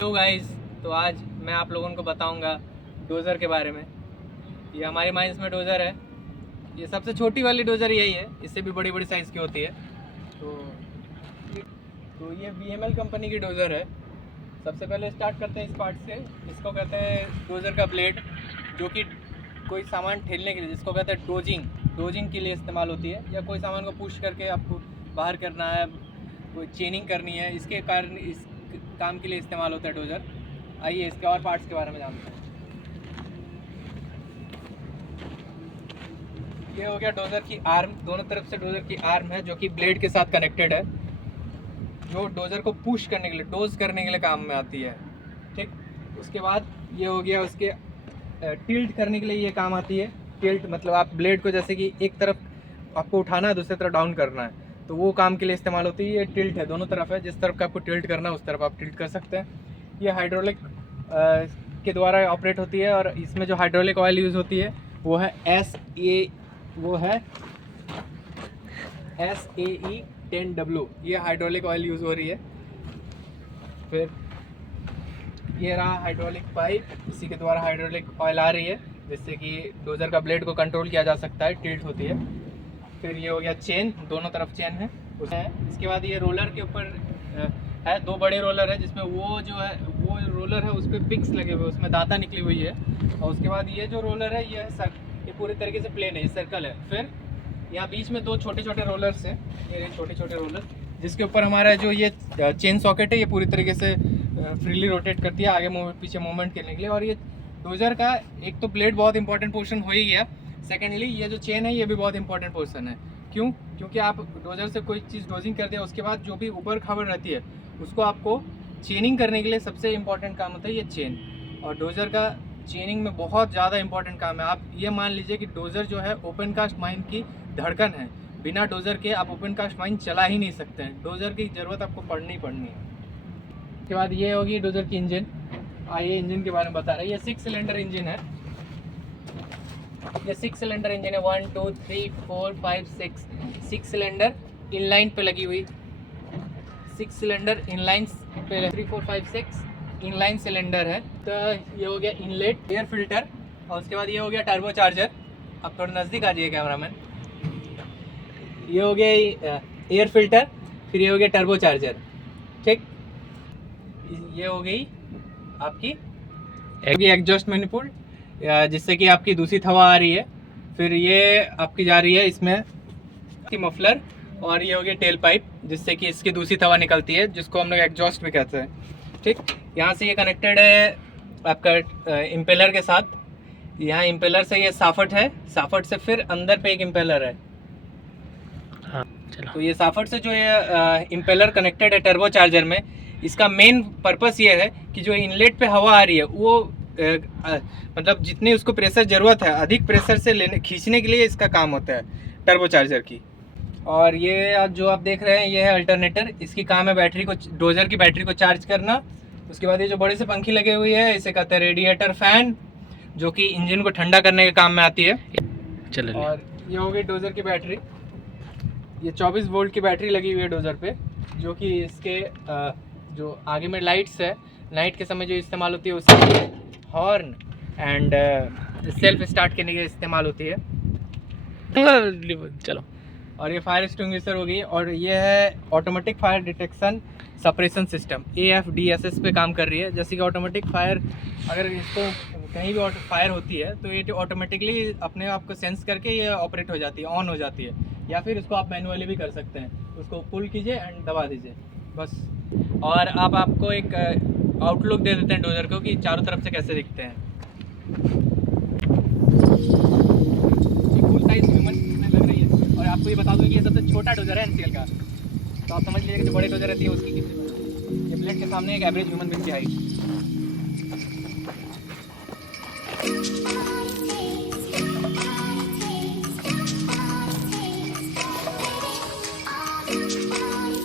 तो गाइस, तो आज मैं आप लोगों को बताऊंगा डोज़र के बारे में। ये हमारी माइंस में डोज़र है। ये सबसे छोटी वाली डोज़र यही है, इससे भी बड़ी बड़ी साइज़ की होती है। तो ये BML कंपनी की डोज़र है। सबसे पहले स्टार्ट करते हैं इस पार्ट से। इसको कहते हैं डोज़र का ब्लेड, जो कि कोई सामान ठेलने के लिए, जिसको कहते हैं डोजिंग के लिए इस्तेमाल होती है, या कोई सामान को पुश करके आपको बाहर करना है, कोई चेनिंग करनी है, इसके कारण इस काम के लिए इस्तेमाल होता है डोज़र। आइए इसके और पार्ट्स के बारे में जानते हैं। ये हो गया डोज़र की आर्म। दोनों तरफ से डोज़र की आर्म है, जो कि ब्लेड के साथ कनेक्टेड है, जो डोज़र को पुश करने के लिए, डोज करने के लिए काम में आती है। ठीक, उसके बाद ये हो गया उसके टिल्ट करने के लिए ये काम आती है। टिल्ट मतलब आप ब्लेड को जैसे कि एक तरफ आपको उठाना है, दूसरी तरफ डाउन करना है, तो वो काम के लिए इस्तेमाल होती है। ये टिल्ट है, दोनों तरफ है। जिस तरफ का आपको टिल्ट करना है उस तरफ आप टिल्ट कर सकते हैं। ये हाइड्रोलिक के द्वारा ऑपरेट होती है, और इसमें जो हाइड्रोलिक ऑयल यूज़ होती है वो है SAE 10W। ये हाइड्रोलिक ऑयल यूज़ हो रही है। फिर ये रहा हाइड्रोलिक पाइप, इसी के द्वारा हाइड्रोलिक ऑयल आ रही है, जिससे कि डोज़र का ब्लेड को कंट्रोल किया जा सकता है, टिल्ट होती है। फिर ये हो गया चेन, दोनों तरफ चेन है उसमें। इसके बाद ये रोलर के ऊपर है, दो बड़े रोलर है, जिसमें वो जो है वो रोलर है उस पर पिक्स लगे हुए, उसमें दाता निकली हुई है। और उसके बाद ये जो रोलर है ये पूरी तरीके से प्लेन है, ये सर्कल है। फिर यहाँ बीच में दो छोटे छोटे रोलर्स हैं, ये छोटे छोटे रोलर, जिसके ऊपर हमारा जो ये चेन सॉकेट है, ये पूरी तरीके से फ्रीली रोटेट करती है आगे पीछे मूवमेंट करने के लिए। और ये डोज़र का एक तो ब्लेड बहुत इंपॉर्टेंट पोर्शन हो ही गया, सेकेंडली ये जो चेन है ये भी बहुत इंपॉर्टेंट पोर्शन है। क्यों? क्योंकि आप डोज़र से कोई चीज़ डोजिंग कर दिया, उसके बाद जो भी ऊपर खबर रहती है उसको आपको चेनिंग करने के लिए सबसे इम्पॉर्टेंट काम होता है ये चेन। और डोज़र का चेनिंग में बहुत ज़्यादा इंपॉर्टेंट काम है। आप ये मान लीजिए कि डोज़र जो है ओपन कास्ट माइन की धड़कन है। बिना डोज़र के आप ओपन कास्ट माइन चला ही नहीं सकते हैं, डोज़र की ज़रूरत आपको पड़नी है। उसके बाद ये होगी डोज़र की इंजन। आइए इंजन के बारे में बता रहे हैं। ये 6 सिलेंडर इंजन है। ये 6 सिलेंडर इंजन है। 1 2 3 4 5 6 सिलेंडर इनलाइन पे लगी हुई, 6 सिलेंडर इनलाइन पे 3 4 5 6 इनलाइन सिलेंडर है। तो ये हो गया इनलेट एयर फिल्टर, और उसके बाद ये हो गया टर्बो चार्जर। अब थोड़ा नज़दीक आ जाइए कैमरामैन। ये हो गया एयर फिल्टर, फिर ये हो गया टर्बो चार्जर। ठीक, ये हो गई आपकी एग्जॉस्ट मैनिफोल्ड, जिससे कि आपकी दूषित हवा आ रही है। फिर ये आपकी जा रही है इसमें की मफलर, और ये हो गया टेल पाइप, जिससे कि इसकी दूषित हवा निकलती है, जिसको हम लोग एग्जॉस्ट भी कहते हैं। ठीक, यहाँ से ये कनेक्टेड है आपका इम्पेलर के साथ। यहाँ इम्पेलर से ये साफट है, साफट से फिर अंदर पे एक इम्पेलर है। हाँ, चलो। तो ये साफट से जो ये इम्पेलर कनेक्टेड है टर्बो चार्जर में, इसका मेन पर्पस ये है कि जो इनलेट पे हवा आ रही है वो मतलब जितनी उसको प्रेशर ज़रूरत है, अधिक प्रेशर से लेने खींचने के लिए इसका काम होता है टर्बो चार्जर की। और ये जो आप देख रहे हैं ये है अल्टरनेटर। इसकी काम है बैटरी को, डोज़र की बैटरी को चार्ज करना। उसके बाद ये जो बड़े से पंखी लगे हुई है, इसे कहते हैं रेडिएटर फैन, जो कि इंजन को ठंडा करने के काम में आती है। चलो। और ये हो गई डोज़र की बैटरी। ये 24 वोल्ट की बैटरी लगी हुई है डोज़र पे, जो कि इसके जो आगे में लाइट्स है, नाइट के समय जो इस्तेमाल होती है उसके हॉर्न एंड सेल्फ स्टार्ट करने के लिए इस्तेमाल होती है। चलो। और ये फायर एक्सटिंग्विशर हो गई, और ये है automatic fire detection suppression system, AFDSS पे काम कर रही है। जैसे कि ऑटोमेटिक फायर, अगर इसको कहीं भी फायर होती है तो ये ऑटोमेटिकली अपने आप को सेंस करके ये ऑपरेट हो जाती है, ऑन हो जाती है। या फिर इसको आप मैनुअली भी कर सकते हैं, उसको पुल कीजिए एंड दबा दीजिए बस। और आपको एक आउटलुक दे देते हैं डोज़र को कि चारों तरफ से कैसे दिखते हैं। ये फुल साइज ह्यूमन में लग रही है। और आपको ये बता दूं कि ये सबसे छोटा डोज़र है NCL का, तो आप समझ लीजिए कि जो बड़े डोज़र रहती है उसकी कितनी, ये ब्लेड के सामने एक एवरेज ह्यूमन बीइंग की हाइट।